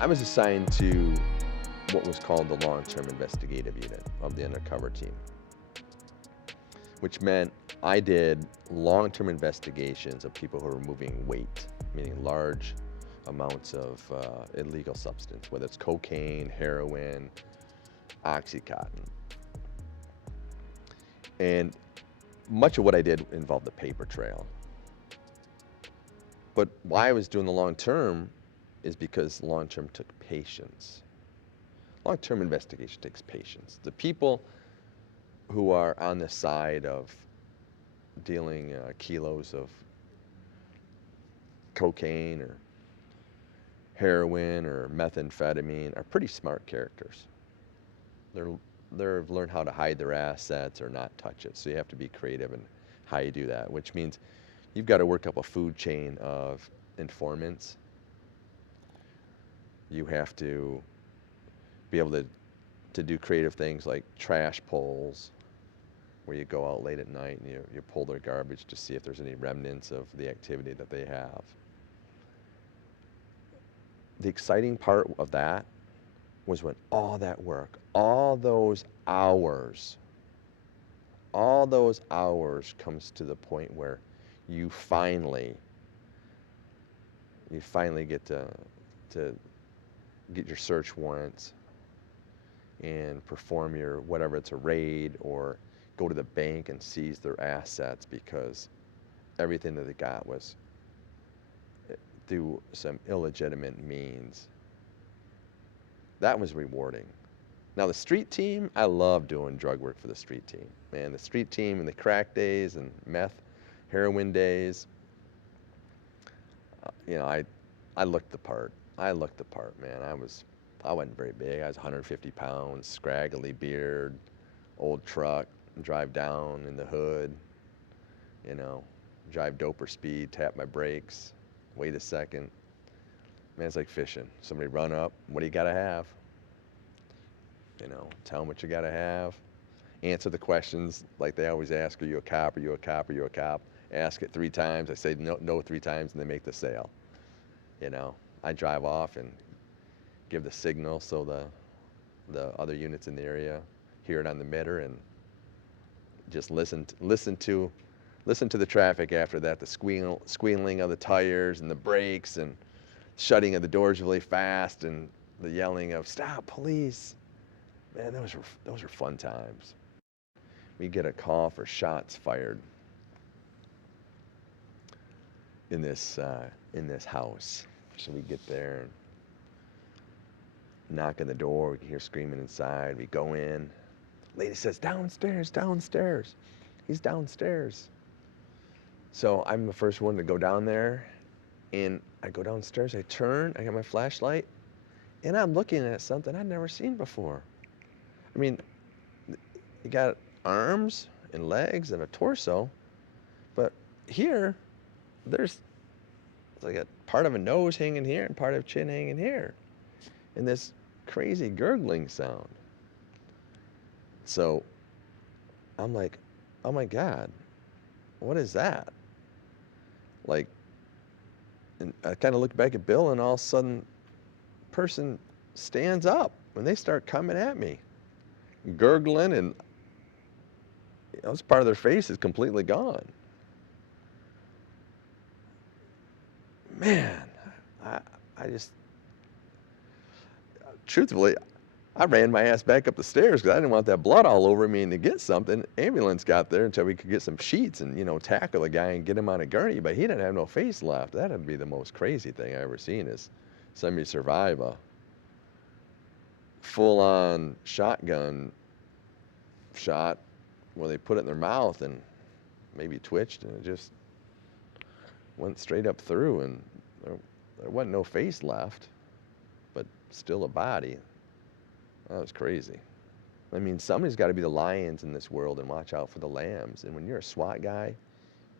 I was assigned to what was called the long-term investigative unit of the undercover team, which meant I did long-term investigations of people who were moving weight, meaning large amounts of illegal substance, whether it's cocaine, heroin, oxycontin. And much of what I did involved the paper trail. But why I was doing the long term is because long term took patience. Long term investigation takes patience. The people who are on the side of dealing kilos of cocaine or heroin or methamphetamine are pretty smart characters. They're they've learned how to hide their assets or not touch it. So you have to be creative in how you do that, which means you've got to work up a food chain of informants. You have to be able to do creative things like trash pulls, where you go out late at night and you pull their garbage to see if there's any remnants of the activity that they have. The exciting part of that was when all that work, all those hours comes to the point where you finally get to get your search warrants and perform your, whatever, it's a raid or go to the bank and seize their assets because everything that they got was through some illegitimate means. That was rewarding. Now the street team, I love doing drug work for the street team. Man, the street team and the crack days and meth, heroin days, you know, I looked the part. I looked the part, man. I wasn't very big. I was 150 pounds, scraggly beard, old truck, drive down in the hood, you know, drive doper speed, tap my brakes, wait a second. Man, it's like fishing. Somebody run up, what do you gotta have? You know, tell them what you gotta have. Answer the questions like they always ask, are you a cop, are you a cop, are you a cop? Ask it 3 times, I say no, no 3 times, and they make the sale. You know, I drive off and give the signal so the other units in the area hear it on the mitter and just listen to the traffic after that, the squealing of the tires and the brakes and shutting of the doors really fast and the yelling of stop police. Man, those were fun times. We get a call for shots fired in this house. So we get there and knock on the door. We can hear screaming inside. We go in. Lady says, downstairs, downstairs. He's downstairs. So I'm the first one to go down there. And I go downstairs. I turn. I got my flashlight. And I'm looking at something I'd never seen before. I mean, you got arms and legs and a torso. But here, there's like a part of a nose hanging here and part of chin hanging here. And this crazy gurgling sound. So I'm like, oh my God, what is that? Like, and I kind of look back at Bill and all of a sudden, person stands up and they start coming at me, gurgling, and this part of their face is completely gone. Man, I, I just, truthfully, I ran my ass back up the stairs because I didn't want that blood all over me and to get something. Ambulance got there until we could get some sheets and, you know, tackle the guy and get him on a gurney, but he didn't have no face left. That'd be the most crazy thing I ever seen is somebody survive a full-on shotgun shot where they put it in their mouth and maybe twitched and it just went straight up through and there wasn't no face left, but still a body. That was crazy. I mean, somebody's got to be the lions in this world and watch out for the lambs. And when you're a SWAT guy,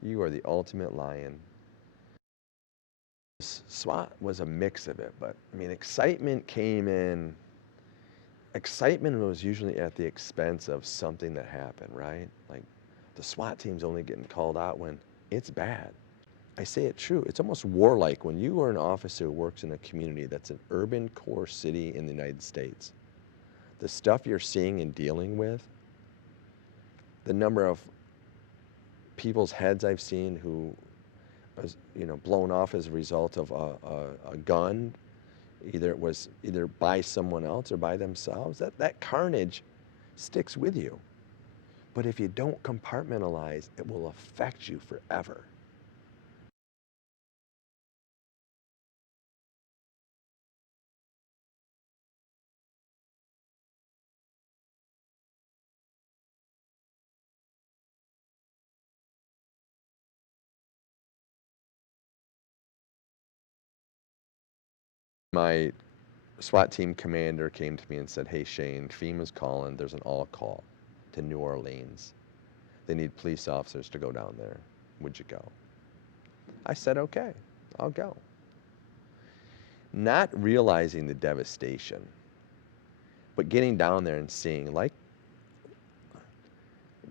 you are the ultimate lion. SWAT was a mix of it, but I mean, excitement came in. Excitement was usually at the expense of something that happened, right? Like the SWAT team's only getting called out when it's bad. I say it true. It's almost warlike when you are an officer who works in a community that's an urban core city in the United States. The stuff you're seeing and dealing with, the number of people's heads I've seen who was, blown off as a result of a gun, either it was either by someone else or by themselves, that carnage sticks with you. But if you don't compartmentalize, it will affect you forever. My SWAT team commander came to me and said, "Hey Shane, FEMA's calling. There's an all call to New Orleans. They need police officers to go down there. Would you go?" I said, "Okay, I'll go." Not realizing the devastation, but getting down there and seeing, like,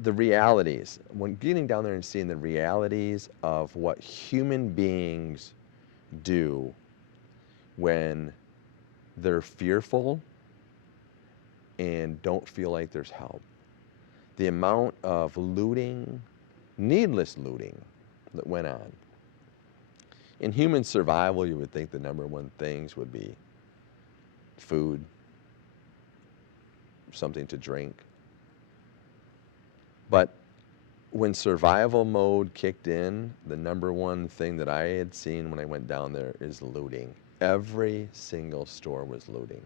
the realities. When getting down there and seeing the realities of what human beings do when they're fearful and don't feel like there's help. The amount of looting, needless looting, that went on. In human survival, you would think the number one things would be food, something to drink. But when survival mode kicked in, the number one thing that I had seen when I went down there is looting. Every single store was looting.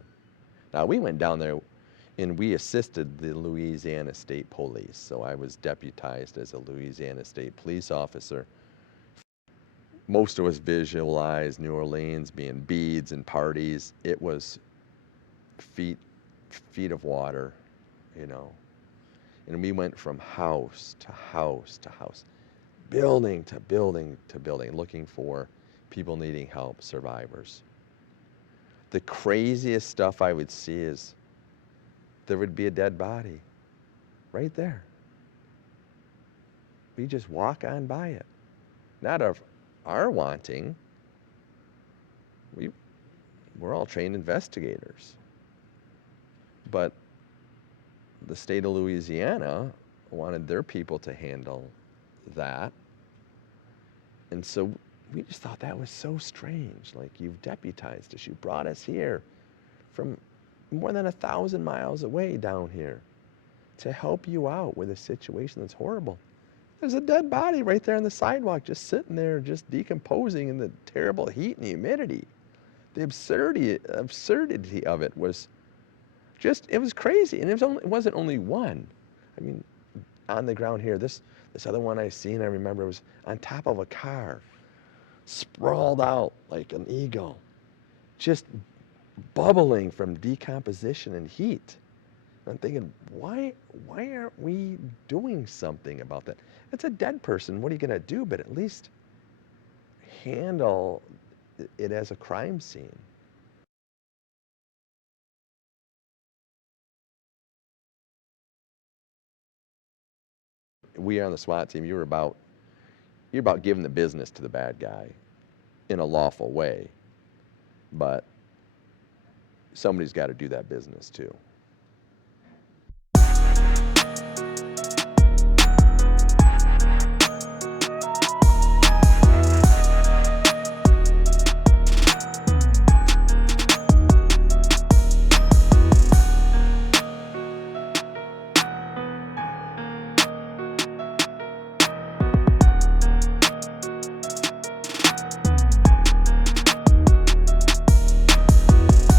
Now, we went down there and we assisted the Louisiana State Police. So I was deputized as a Louisiana State Police officer. Most of us visualized New Orleans being beads and parties. It was feet of water, And we went from house to house to house, building to building to building, looking for people needing help, survivors. The craziest stuff I would see is there would be a dead body right there. We just walk on by it. Not of our wanting. We're all trained investigators. But the state of Louisiana wanted their people to handle that. And so we just thought that was so strange. Like, you've deputized us. You brought us here from more than 1,000 miles away down here to help you out with a situation that's horrible. There's a dead body right there on the sidewalk, just sitting there, just decomposing in the terrible heat and humidity. The absurdity of it was just, it was crazy. And it wasn't only one. I mean, on the ground here, this other one I seen, I remember, was on top of a car, sprawled out like an eagle, just bubbling from decomposition and heat. I'm thinking, why aren't we doing something about that? It's a dead person. What are you going to do? But at least handle it as a crime scene. We on the SWAT team, you're about giving the business to the bad guy in a lawful way, but somebody's got to do that business too.